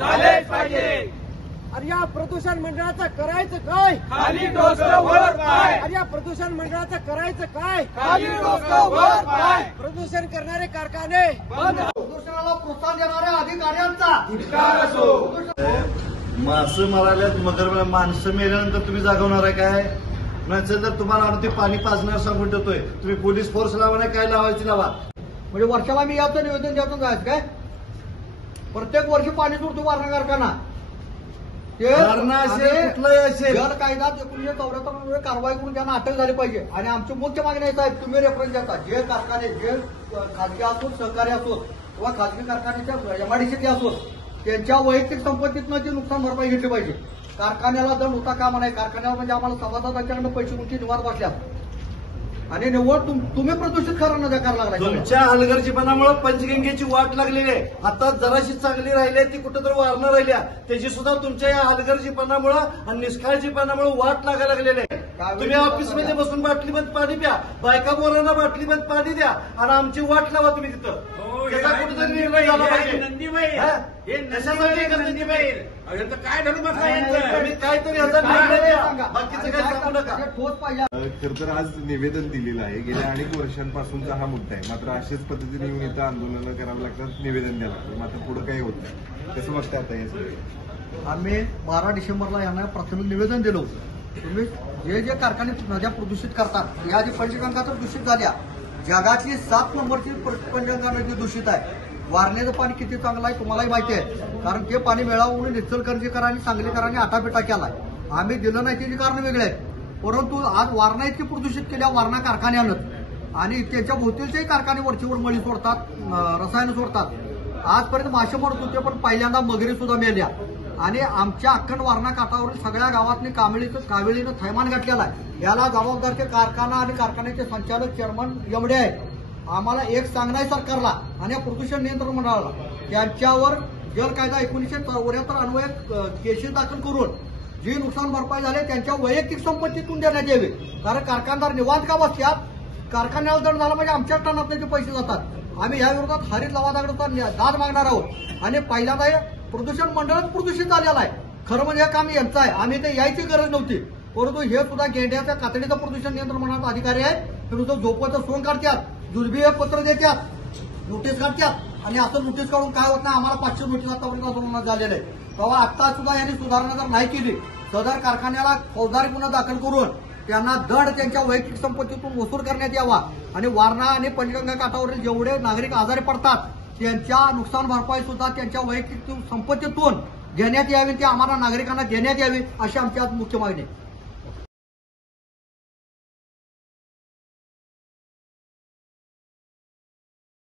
झालेच पाहिजे। अरे या प्रदूषण मंडळाचं करायचं काय? खाली डोकं वर पाय। अरे या प्रदूषण मंडळाचं करायचं काय? खाली डोकं वर पाय। प्रदूषण करणारे कारखाने बंद। प्रदूषणाला प्रोत्साहन देणाऱ्या अधिकाऱ्यांचा धिक्कार असो। मासं मराल्यात मगर माणसं मेल्यानंतर तुम्ही जागवणार आहे काय? नसेल तर तुम्हाला आणून ते पाणी पाजणार सांगून ठेवतोय। तुम्ही पोलीस फोर्स लावा नाही, काय लावायची लावा। म्हणजे वर्षाला मी याचं निवेदन द्यायचं जायचं काय? प्रत्येक वर्षी पाणी सोडतो वारणा कारखाना कुठलाही असेल जल कायदा 1974 मध्ये कारवाई करून त्यांना अटक झाली पाहिजे। आणि आमची मुख्य मागणी आहे साहेब, तुम्ही रेफरन्स देता जे कारखाने जे खाजगी असोत सहकारी असोत किंवा खाजगी कारखान्याच्या एमआयडीसीचे असोत त्यांच्या वैयक्तिक संपत्तीतनं जी नुकसान भरपाई घेतली पाहिजे। कारखान्याला दंड होता कामा नाही। कारखान्यावर म्हणजे आम्हाला सभासदांच्याकडनं पैसे उंची निवास बसल्यात आणि निव्वळ तुम्ही प्रदूषित करायला लागलाय। तुमच्या हलगर्जीपणामुळे पंचगंगेची वाट लागलेली आहे। आता जराशी चांगली राहिली आहे ती कुठेतरी वारणं राहिल्या, त्याची सुद्धा तुमच्या या हलगर्जीपणामुळे आणि निष्काळजीपणामुळे वाट लागायला लागलेली आहे। तुम्ही ऑफिसमध्ये बसून बाटली बंद पाणी प्या, बायका बोलांना बाटली बंद पाणी द्या आणि आमची वाट लावा तुम्ही तिथं। त्याचा कुठेतरी निर्णय झाला पाहिजे। नंदीबाई काय ठरवून तुम्ही काहीतरी ह्याचा निर्णय द्या, बाकीचं काय सांगू नका। ठोस पाहिजे। खरं तर आज निवेदन दिलेलं आहे, गेल्या अनेक वर्षांपासूनचा हा मुद्दा आहे। मात्र अशाच पद्धतीने येऊन इथं आंदोलनं करावं लागतात, निवेदन द्यावं लागतं। मात्र पुढे काही होत नाही, कसं बघताय आता हे सगळं? आम्ही 12 डिसेंबरला यांना प्राथमिक निवेदन दिलं होतं। तुम्ही जे जे कारखाने नद्या प्रदूषित करतात या आधी पंचगंगा तर दूषित झाल्या, जगातली 7 नंबरची पंचगंगा नदी दूषित आहे। वारणेचं पाणी किती चांगलं आहे तुम्हालाही माहिती आहे, कारण ते पाणी मिळावं म्हणून इचलकरंजीकरांनी सांगलीकरांनी आटापिटा केलाय। आम्ही दिलं नाही त्याची कारण वेगळे आहेत, परंतु आज वारणा इतकी प्रदूषित केल्या वारणा कारखान्यानं आणि त्याच्या भोवतीलचेही कारखाने वरचीवर मळी सोडतात, रसायनं सोडतात। आजपर्यंत मासे मरत होते पण पहिल्यांदा मगरी सुद्धा मेल्या आणि आमच्या अखंड वारणा काठावरील सगळ्या गावातनी कावेळीनं थैमान घातलेला आहे। याला जबाबदार ते कारखाना आणि कारखान्याचे संचालक चेअरमन एवढे आहेत। आम्हाला एक सांगणं आहे सरकारला आणि प्रदूषण नियंत्रण मंडळाला, त्यांच्यावर जल कायदा 1974 अन्वये केसेस दाखल करून जी नुकसान भरपाई झाले त्यांच्या वैयक्तिक संपत्तीतून देण्यात यावी। कारण कारखानदार निवांत का बसतात, कारखान्याला दंड झाला म्हणजे आमच्या टनात ते पैसे जातात। आम्ही या विरोधात हरित लवादाकडचा दाद मागणार आहोत आणि पहिल्यांदा प्रदूषण मंडळच प्रदूषित झालेलं आहे। खरं म्हणजे हे काम यांचं आहे, आम्ही ते यायची गरज नव्हती, परंतु हे सुद्धा गेंड्याच्या कातडीचं प्रदूषण नियंत्रण मंडळाचा अधिकारी आहे। ते नुसतं झोपचं सोंग काढतात, जुलबी पत्र देतात, नोटीस काढतात आणि असं नोटीस काढून काय होत नाही। आम्हाला 500 नोटीस आतापर्यंत झालेलं आहे। तेव्हा आता सुद्धा यांनी सुधारणा जर नाही केली सदर कारखान्याला फौजदारी गुन्हा दाखल करून त्यांना दंड त्यांच्या वैयक्तिक संपत्तीतून वसूल करण्यात यावा आणि वारणा आणि पंचगंगा काठावरील जेवढे नागरिक आजारी पडतात त्यांच्या नुकसान भरपाई सुद्धा त्यांच्या वैयक्तिक संपत्तीतून घेण्यात यावी, ती आम्हाला नागरिकांना देण्यात यावी अशी आमची आज मुख्य मागणी आहे।